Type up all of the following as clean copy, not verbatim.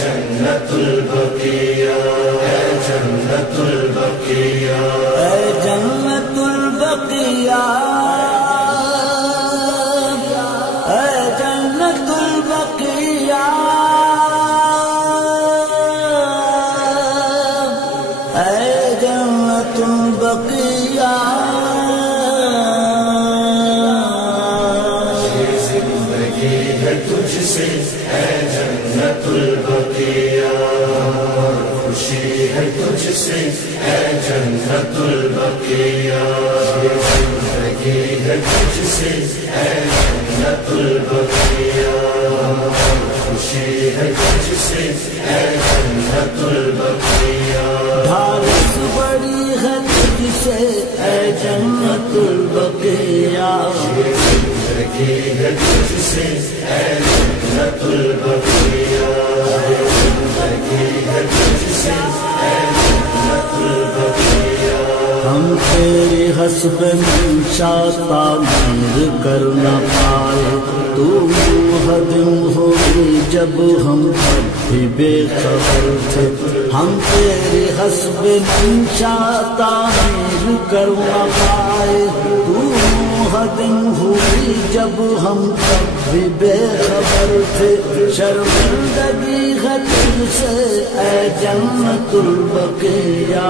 جنت البقیہ، اے جنت البقیہ، اے جنت البقیہ، اے جنت البقیہ، اے جنت البقیہ، یہ زندگی ہے تجھ سے اے جنت البقیہ، خوشی ہے تجھ سے اے جنت البقیہ، یہ زندگی ہے تجھ سے اے جنت البقیہ، خوشی ہے تجھ سے اے جنت البقیہ، ڈھارس بڑی ہے تجھ سے اے جنت البقیہ، یہ زندگی ہے تجھ سے اے جنت البقیہ، یہ زندگی ہے تجھ سے اے جنت البقیہ، ہم تیری حسب منشا تعمیر کر نہ پائے، تو منہدم ہوئی جب ہم تب بھی بے خبر تھے، ہم تیری حسب منشا تعمیر کر نہ پائے، تو منہدم ہوئی جب ہم تب بھی بے خبر تھے، شرمندگی ہے تجھ سے اے جنت البقیہ،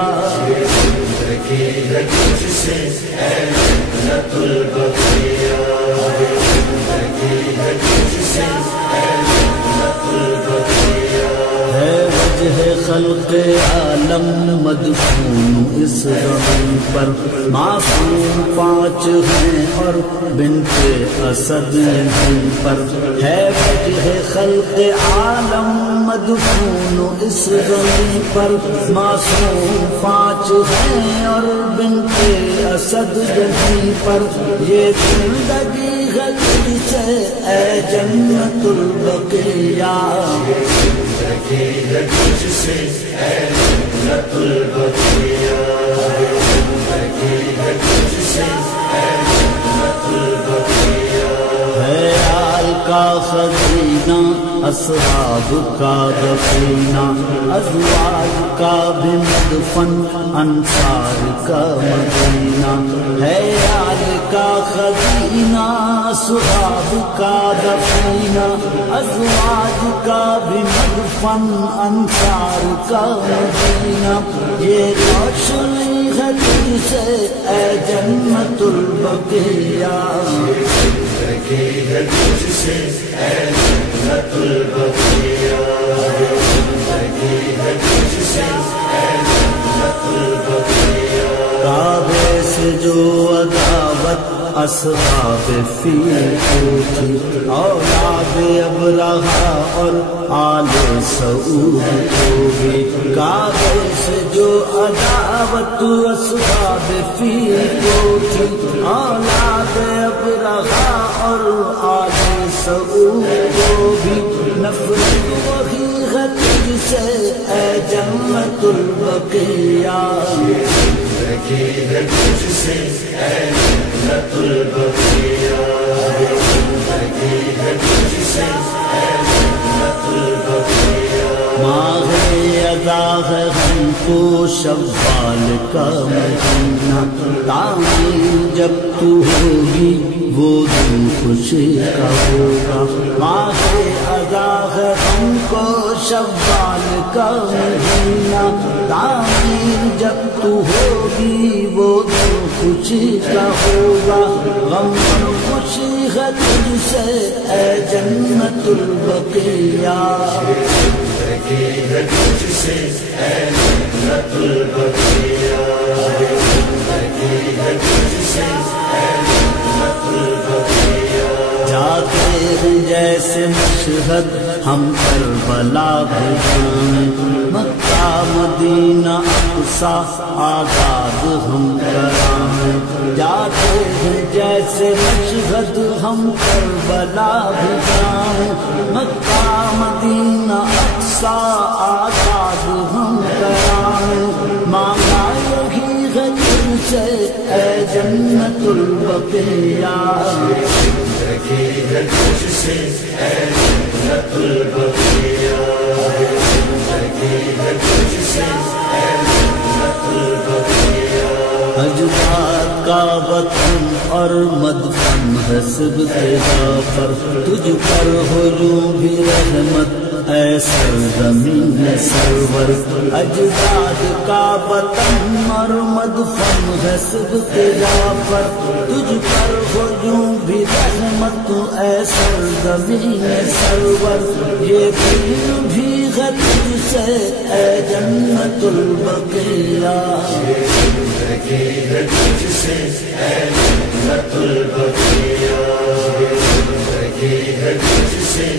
زندگی ہے تجھ سے اے جنت البقیہ، زندگی ہے تجھ سے اے جنت البقیہ، ہے وجہ خلق عالم مدفون اس زمین پر، معصوم 5 ہیں اور بنت اسد یہیں پر، ہے وجہ خلق عالم مدفون اس زمین پر، معصوم 5 ہیں اور بنت اسد یہیں پر، یہ زندگی ہے تجھ سے اے جنت البقیہ، زندگی ہے تجھ سے اے جنت البقیہ، زندگی ہے تجھ سے اے جنت البقیہ، ہے آل کا خزینہ اصحاب کا دفینہ، ازواج کا بھی مدفن انصار کا مدینہ، ہے آل کا خزینہ اصحاب کا دفینہ، ازواج کا بھی مدفن انصار کا مدینہ، یہ روشنی ہے تجھ سے اے جنت البقیہ، زندگی ہے تجھ سے اے جنت البقیہ، زندگی ہے تجھ سے اے جنت البقیہ، کعبے سے جو عداوت اصحاب فیل کو تھی، اولاد ابرہہ اور آل سعود کو بھی، کعبے سے جو عداوت اصحاب فیل کو تھی، اولاد ابرہہ اور آل سعود کو بھی، نفرت وہی ہے تجھ سے اے جنت البقیہ، زندگی ہے تجھ سے اے جنت البقیہ، زندگی ہے تجھ سے اے جنت البقیہ، ماہ ادا ہے ہم کو شوال کا مہینہ، تعمیر جب تو ہوگی وہ دن خوشی کا ہوگا، ماہ ادا ہے ہم کو شوال کا مہینہ، تعمیر جب تو ہوگی وہ دن خوشی کا ہوگا، غم اور خوشی ہے تجھ سے اے جنت البقیہ، زندگی ہے تجھ سے اے جنت البقیہ، زندگی ہے تجھ سے اے جنت البقیہ، جاتے ہیں جیسے مشہد ہم کربلا بھجائیں، مکہ مدینہ اقصی آزاد ہم کرائیں، جاتے ہیں جیسے مشہد ہم کربلا بھجائیں، مکہ مدینہ اقصی آزاد ہم کرائیں، مانگا یہی ہے تجھ سے اے جنت البقیہ، زندگی ہے تجھ سے اے جنت البقیہ، حسب تیرا پر، تجھ پر ہو یوں بھی رحمت اے سرزمین سرور، اجداد کا وطن اور مدفن حسب تیرا پر، تجھ پر ہو یوں بھی رحمت اے سرزمین سرور، یہ دل بھی ہے تجھ سے اے جنت البقیہ، زندگی ہے تجھ سے اے جنت البقیہ، زندگی ہے تجھ سے